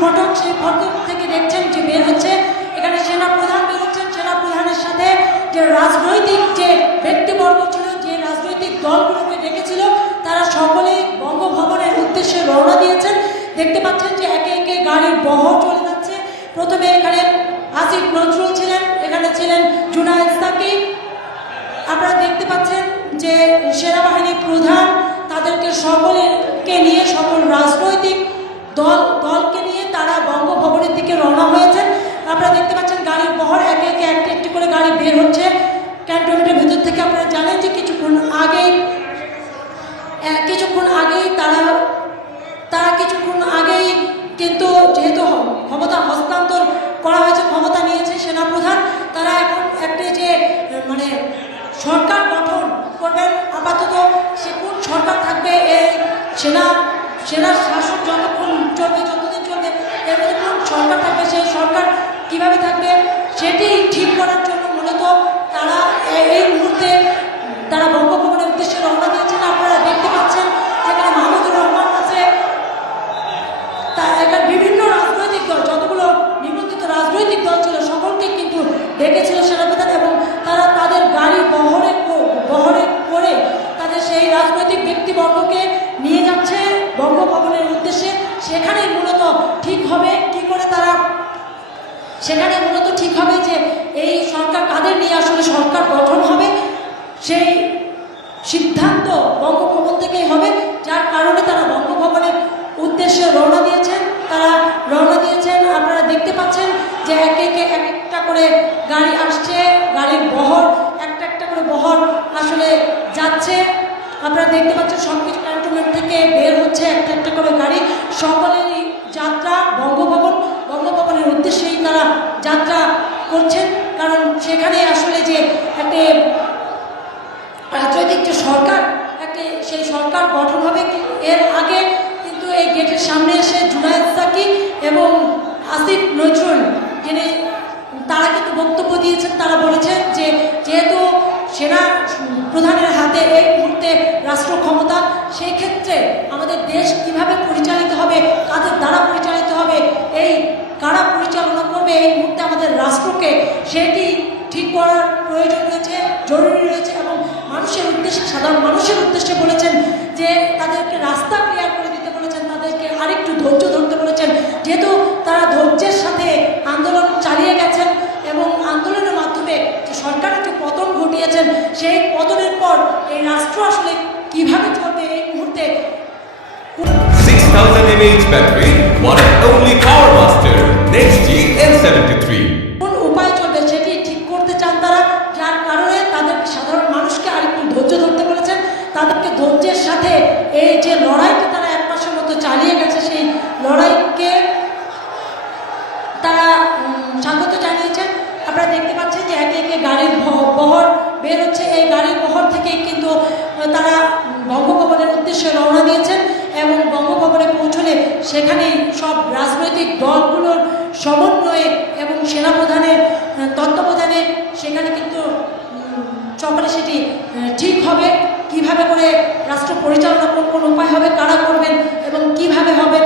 ফটক, সেই ফটক থেকে দেখছেন যে বের হচ্ছে এখানে সেনা প্রধান বের হচ্ছেন। সেনা প্রধানের সাথে যে রাজনৈতিক যে ব্যক্তিবর্গ ছিল, যে রাজনৈতিক দলগুলোকে ডেকেছিল, তারা সকলেই বঙ্গভবনের উদ্দেশ্যে রওনা দিয়েছেন। দেখতে পাচ্ছেন যে একে একে গাড়ির বহর চলে যাচ্ছে। প্রথমে এখানে আসিফ নজরুল ছিলেন, এখানে ছিলেন জুনায়েদ সাকিব। আপনারা দেখতে পাচ্ছেন যে সেনাবাহিনীর প্রধান তাদেরকে সকলকে নিয়ে, সকল রাজনৈতিক দলকে নিয়ে তারা বঙ্গভবনের দিকে রওনা হয়েছেন। আপনারা দেখতে পাচ্ছেন গাড়ির বহর একে একে একটি করে গাড়ি বের হচ্ছে ক্যান্টনমেন্টের ভেতর থেকে। আপনারা জানেন যে কিছুক্ষণ আগেই কিন্তু যেহেতু ক্ষমতা হস্তান্তর করা হয়েছে, ক্ষমতা নিয়েছে সেনাপ্রধান, তারা এখন একটি যে মানে সরকার গঠন করবেন। আপাতত সে কোন সরকার থাকবে, এই সেনার শাসন যতক্ষণ চলবে, যতদিন চলবে, এর মধ্যে কোন সরকার থাকবে, সেই সরকার কিভাবে থাকবে সেটি ঠিক করার জন্য মূলত তারা এই মুহূর্তে তারা বঙ্গভবনের উদ্দেশ্যে রওনা দিয়েছেন। আপনারা দেখতে পাচ্ছেন যেখানে মাহমুদুর রহমান আছে, এখানে বিভিন্ন রাজনৈতিক দল, যতগুলো নিবন্ধিত রাজনৈতিক দল ছিল সকলকে কিন্তু ডেকেছিল সেনাপ্রধান, এবং তারা তাদের গাড়ি বহরে করে তাদের সেই রাজনৈতিক ব্যক্তিবর্গকে নিয়ে যাচ্ছে বঙ্গভবনের উদ্দেশ্যে। সেখানে মূলত ঠিক হবে যে এই সরকার কাদের নিয়ে আসলে সরকার গঠন হবে, সেই সিদ্ধান্ত বঙ্গভবন থেকেই হবে। যার কারণে তারা বঙ্গভবনের উদ্দেশ্যে রওনা দিয়েছেন। আপনারা দেখতে পাচ্ছেন যে একে একে একটা করে গাড়ি আসছে, গাড়ির বহর একটা করে বহর আসলে যাচ্ছে। আপনারা দেখতে পাচ্ছেন সবকিছু ক্যান্টনমেন্ট থেকে বের হচ্ছে একটা করে গাড়ি। সকলেরই যাত্রা বঙ্গভবনের উদ্দেশ্যেই তারা যাত্রা করছেন, কারণ সেখানে আসলে যে একটা রাজনৈতিক যে সরকার, সেই সরকার গঠন হবে। এর আগে কিন্তু এই গেটের সামনে এসে জুনায়েদ সাকিব এবং আসিফ নজরুল তারা কিন্তু বক্তব্য দিয়েছেন। তারা বলেছেন যে যেহেতু সেনা প্রধানের হাতে এই মুহূর্তে রাষ্ট্র ক্ষমতা, সেই ক্ষেত্রে আমাদের দেশ কিভাবে পরিচালিত হবে, কাদের দ্বারা পরিচালিত হবে, এই কারা পরিচালনা করবে এই মুহূর্তে আমাদের রাষ্ট্রকে, সেটি ঠিক করার প্রয়োজন রয়েছে, জরুরি রয়েছে। এবং সাধারণ মানুষের উদ্দেশ্যে বলেছেন যে তাদেরকে রাস্তা ক্লিয়ার করে দিতে বলেছেন, তাদেরকে আরেকটু ধৈর্য ধরতে বলেছেন। যেহেতু তারা ধৈর্যের সাথে আন্দোলন চালিয়ে গেছেন এবং আন্দোলনের মাধ্যমে যে সরকারের যে পতন ঘটিয়েছেন, সেই পতনের পর এই রাষ্ট্র আসলে কিভাবে চলবে এই মুহূর্তে 6000 mAh battery, one and only Power Master Next G N73. কোন উপায় চলবে সেটি ঠিক করতে চান তারা। যার কারণে তাদের সাধারণ মানুষকে আরেকটু ধৈর্য ধরতে বলেছেন। তাদেরকে ধৈর্যের সাথে এই যে লড়াইকে তারা এক মাসের মতো চালিয়ে গেছে, সেই লড়াইকে তারা স্বাগত জানিয়েছেন। আপনারা দেখতে পাচ্ছেন যে একে একে গাড়ির বহর বের হচ্ছে। এই গাড়ির বহর থেকে কিন্তু তারা বঙ্গভবনের উদ্দেশ্যে রওনা দিয়েছেন, এবং বঙ্গভবনে পৌঁছলে সেখানেই সব রাজনৈতিক দলগুলোর সমন্বয়ে এবং সেনাপ্রধানের তত্ত্বাবধানে সেখানে কিন্তু সকলে সেটি ঠিক হবে, কিভাবে করে রাষ্ট্র পরিচালনা, কোন উপায় হবে, কারা করবেন এবং কিভাবে হবেন,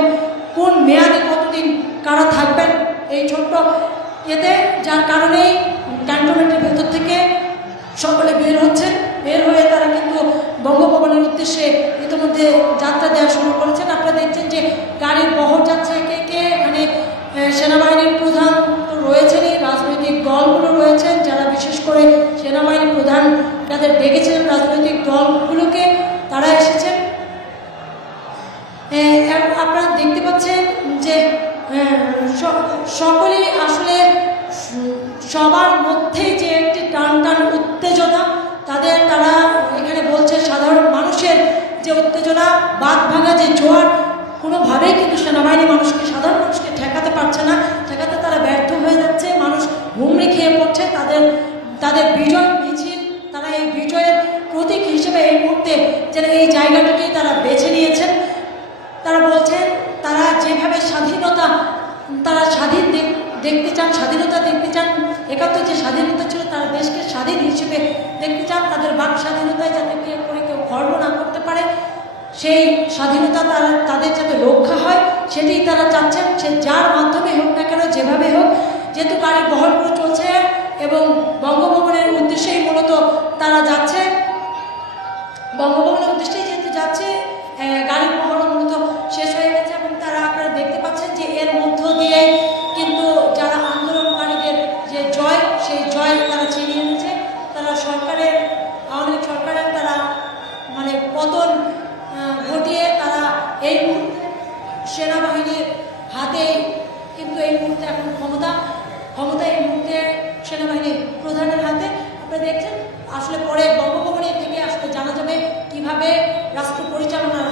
কোন মেয়াদে কতদিন কারা থাকবেন, এই ছোট্ট এতে। যার কারণেই ক্যান্টনমেন্টের ভেতর থেকে সকলে বের হয়ে তারা কিন্তু বঙ্গভবনের উদ্দেশ্যে ইতিমধ্যে যাত্রা দেওয়া শুরু করেছেন। আপনারা দেখছেন যে গাড়ির বহর যাচ্ছে একে একে। এখানে সেনাবাহিনীর প্রধান তো রয়েছেনই, রাজনৈতিক দলগুলো রয়েছেন, যারা বিশেষ করে সেনাবাহিনীর প্রধান যাদের ডেকেছিলেন রাজনৈতিক দলগুলোকে, তারা এসেছেন। আপনারা দেখতে পাচ্ছেন যে সকলেই আসলে সবার মধ্যেই যে একটি টান উত্তেজনা, তারা এখানে বলছে সাধারণ মানুষের যে উত্তেজনা, বাঁধ ভাঙা যে জোয়ার, কোনোভাবেই কিন্তু সেনাবাহিনী সাধারণ মানুষকে ঠেকাতে পারছে না, ঠেকাতে তারা ব্যর্থ হয়ে যাচ্ছে। মানুষ হুমড়ি খেয়ে পড়ছে। তাদের বিজয় মিছিল, তারা এই বিজয়ের প্রতীক হিসেবে এই মুহূর্তে যেন এই জায়গাটাকেই তারা বেছে নিয়েছেন। তারা বলছেন তারা যেভাবে তারা স্বাধীনতা দেখতে চান, একাত্তর যে স্বাধীনতা ছিল, তারা দেশকে স্বাধীন হিসেবে দেখতে চান। তাদের বাক স্বাধীনতায় যাতে কেউ খর্ব না করতে পারে, সেই স্বাধীনতা তাদের যাতে রক্ষা হয় সেটি তারা চাচ্ছেন, সে যার মাধ্যমে হোক না কেন, যেভাবে হোক, যেহেতু গাড়ির বহরগুলো চলছে এবং বঙ্গভবনের উদ্দেশ্যেই মূলত তারা যাচ্ছে, বঙ্গভবনের উদ্দেশ্যেই যেহেতু যাচ্ছে, গাড়ির বহর মূলত শেষ হয়ে গেছে এবং তারা আপনারা দেখতে পাচ্ছেন যে এর মধ্য দিয়ে কিন্তু যারা আন্দোলনকারীদের যে জয়, সেই জয় তারা ছিনিয়ে এনেছে। তারা সরকারের, আওয়ামী লীগ সরকারের তারা মানে পতন ঘটিয়ে তারা এই মুহূর্তে সেনাবাহিনীর হাতে কিন্তু এই মুহূর্তে এখন ক্ষমতা এই মুহূর্তে সেনাবাহিনীর প্রধানের হাতে। আপনারা দেখছেন আসলে পরে বঙ্গভবনের থেকে আসলে জানা যাবে কিভাবে রাষ্ট্র পরিচালনার